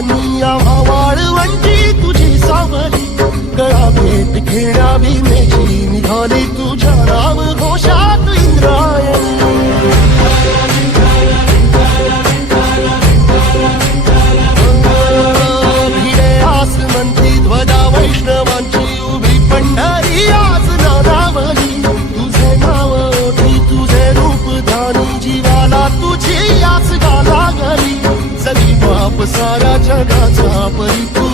देवानी आम्हा वाळवंटी तुझी सावली गळा भेट घेण्या भीमेची निघाली तुझ्या नाम घोषात इंद्रायणी भिडे आसमंती ध्वजा वैष्णवांची उभी पंढरी आज नादावली तुझे नाव ओठी तुझे रूप धानी जीवाला तुझी आस गाला गली सरी बाप साऱ्या जगाचा परिपूर्ण